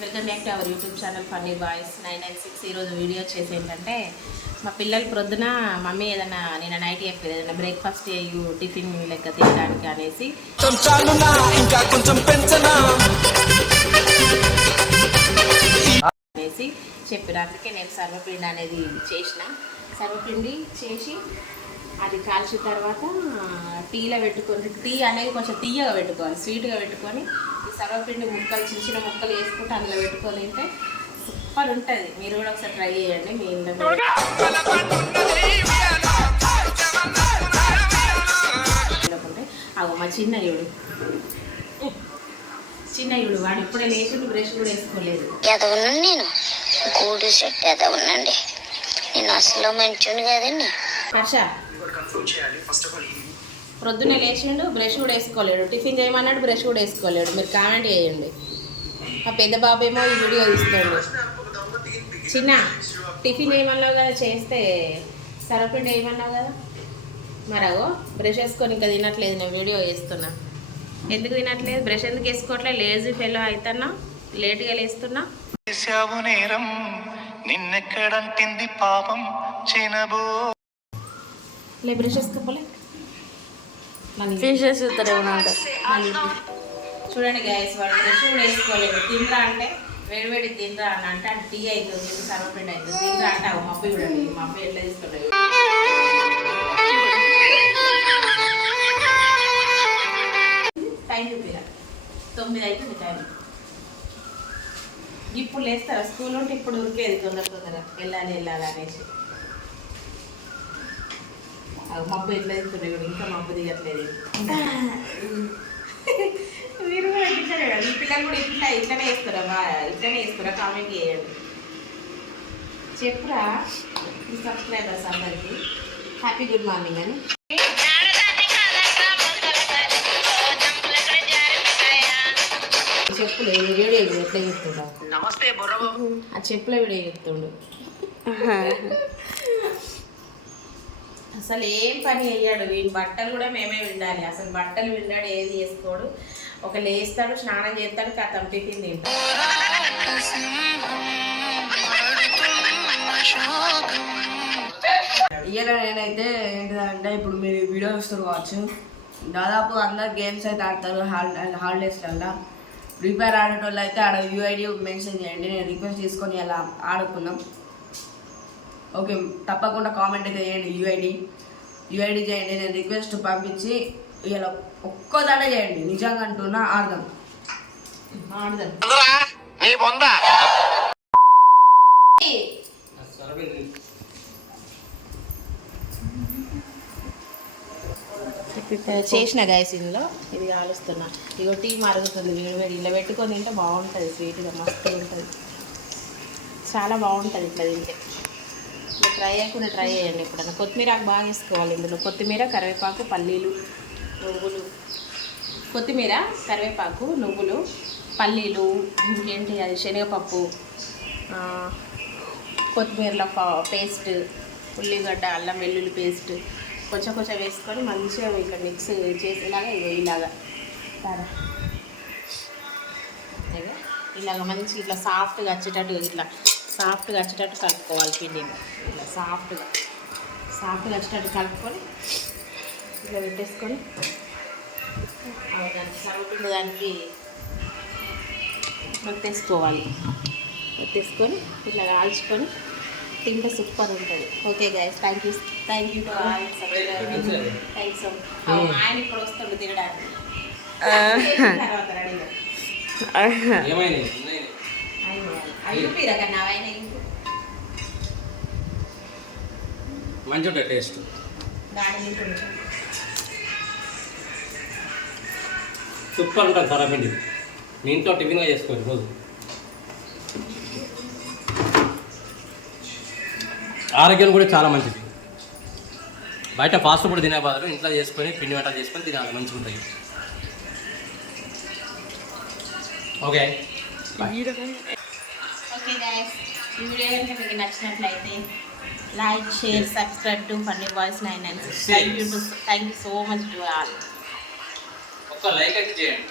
Welcome back to our YouTube channel funny boys. Nine nine six ఈరోజు video చేసి ఏంటంటే మా పిల్లలు ప్రొద్దున మమ్మీ ఏదైనా నేను నైట్ చెప్పేది ఏదైనా బ్రేక్ఫాస్ట్ చేయు టిఫిన్ లెక్క తినడానికి అనేసి. అనేసి చెప్పారు అందుకే నేను సర్వపిండి అనేది చేసిన. సర్వపిండి చేసి అది కాల్చిన తర్వాత టీలో పెట్టుకొని టీ అనేది కొంచెం తీయగా పెట్టుకోవాలి స్వీట్గా పెట్టుకొని సర్వపిండి ముక్కలు చిన్న చిన్న ముక్కలు వేసుకుంటే అందులో పెట్టుకొని తింటే సూపర్ ఉంటుంది. మీరు కూడా ఒకసారి ట్రై చేయండి మీ ఇంట్లో అవు మా చిన్నయుడు చిన్నయుడు వాడు ఇప్పుడే లేచిండు బ్రష్ కూడా వేసుకోలేదు. ఎదవనండి నేను. గూడు సెట్ ఎదవనండి నేను అసలు మంచుని కదండి. హర్ష. ప్రొద్దునే లేచిండు బ్రష్ కూడా వేసుకోలేడు. టిఫిన్ చేయమన్నాడు బ్రష్ కూడా వేసుకోలేడు. మీరు కామెంట్ చేయండి. ఆ పెద్ద బాబు ఏమో ఈ వీడియో తీస్తాడు చిన్న టిఫిన్ చేయమన్నావు కదా చేస్తే సరపిండి వేయమన్నావు కదా? మరగో బ్రష్ వేసుకొని ఇంకా తినట్లేదు నేను వీడియో వేస్తున్నా ఎందుకు తినట్లేదు? బ్రష్ ఎందుకు వేసుకోవట్లేదు? లేజీ ఫెలో అవుతున్నా లేట్గా లేస్తున్నా. నేరం నిన్నెక్కడంటింది పాపం చినబో. లే బ్రష్ వేసుకోపోలే ఫిషెస్ చూస్తారు ఏమన్నా చూడండి గైస్ వాడు బ్రష్ కూడా వేసుకోలేదు తినరా అంటే వేడివేడి తినరా అని అంటే అది టీ అవుతుంది సర్వపిండి అవుతుంది తినరా అంటే అవి మబ్బి చూడండి. మా అబ్బాయి ఎట్లా తీసుకుంటాయి టైం చూపిరా. తొమ్మిది అవుతుంది టైం. ఇప్పుడు లేస్తారా? స్కూల్ ఉంటే ఇప్పుడు ఉరికేది తొందర తొందర. వెళ్ళాలి వెళ్ళాలి అనేసి. మబ్బు ఎట్లా తీసుకున్నాయి కూడా ఇంకా మబ్బు దిగట్లేదు మీరు కూడా ఇట్లనే కదా మీ పిల్లలు కూడా ఇట్లా ఇట్లనే వేస్తారా బా ఇట్లనే వేస్తారా కామెంట్ చేయండి. చెప్పురా మీ సబ్స్క్రైబర్స్ అందరికి. హ్యాపీ గుడ్ మార్నింగ్ అని. చెప్పులే వీడియో ఎట్లా చెప్తుండవు నమస్తే బుర్రబాబు. ఆ చెప్పుల వీడియో చెప్తుండు అసలు ఏం పని అయ్యాడు వీడి బట్టలు కూడా మేమే విండాలి. అసలు బట్టలు విండాడు ఏది వేసుకోడు. ఒక లేస్తాడు స్నానం చేస్తాడు కథం టిఫిన్ తింటాడు. ఇయ్యాల నేనైతే ఏంటిదంటే ఇప్పుడు మీరు వీడియో చూస్తారు కావచ్చు. దాదాపు అందరు గేమ్స్ అయితే ఆడతారు హాల్ హాలిడేస్లల్లో ఫ్రీ ఫైర్ ఆడేటోళ్ళు అయితే ఆడ యూఐడి మెన్షన్ చేయండి. నేను రిక్వెస్ట్ తీసుకొని అలా ఆడుకున్నాం ఓకే తప్పకుండా కామెంట్ అయితే చేయండి యూఐడి యూఐడి చేయండి నేను రిక్వెస్ట్ పంపించి ఇలా ఒక్కదానే చేయండి. నిజంగా అంటున్నా ఆడదాం. ఆడదాం. చేసిన గైస్ ఇందులో. ఇది కాలుస్తున్నా. ఇగో టీ మరుగుతుంది వేడి వేడి. ఇలా పెట్టుకొని తింటే బాగుంటుంది స్వీట్గా మస్తుగా ఉంటుంది. చాలా బాగుంటుంది ఇట్లా తింటే. ఇట్లా ట్రై చేయకుండా ట్రై చేయండి ఎప్పుడన్నా కొత్తిమీరకు బాగా వేసుకోవాలి ఇందులో. కొత్తిమీర కరివేపాకు పల్లీలు నువ్వులు. కొత్తిమీర కరివేపాకు నువ్వులు పల్లీలు ఇంకేంటి అది? శనగపప్పు కొత్తిమీరల కొత్తిమీరలో పా- పేస్ట్ ఉల్లిగడ్డ అల్లం వెల్లుల్లి పేస్ట్ కొంచెం కొంచెం వేసుకొని మంచిగా ఇట్లా మిక్స్ చేసేలాగా ఇగో ఇలాగా. తారా. ఇలాగ మంచి ఇట్లా సాఫ్ట్గా వచ్చేటట్టు ఇట్లా సాఫ్ట్గా వచ్చేటట్టు కలుపుకోవాలి పిండిని. ఇట్లా సాఫ్ట్గా సాఫ్ట్గా వచ్చేటట్టు కలుపుకొని ఇట్లా పెట్టేసుకొని దానికి దానికి తీసుకోవాలి తీసుకొని ఇట్లా కాల్చుకొని తింటే సూపర్ ఉంటుంది. Okay guys thank you thank you thanks ఆయన ఇప్పుడు వస్తాడు తినడానికి. కన్నా ఆయన మంచి ఉంటుంది టేస్ట్. సూపర్ ఉంటుంది సరపిండి మీ ఇంట్లో టిఫిన్గా చేసుకోండి రోజు. ఆరోగ్యం కూడా చాలా మంచిది. బయట ఫాస్ట్ ఫుడ్ తినే బదులు ఇంట్లో చేసుకొని పిండి వంటలు చేసుకొని తినాలి మంచిగా ఉంటాయి. ఓకే. ఓకే గైస్ ఈ వీడియో కనుక మీకు నచ్చినట్లయితే like share subscribe to funny voice nine nine six thank you to thank you so much to all ఒక్క లైక్ అయితే చేయండి.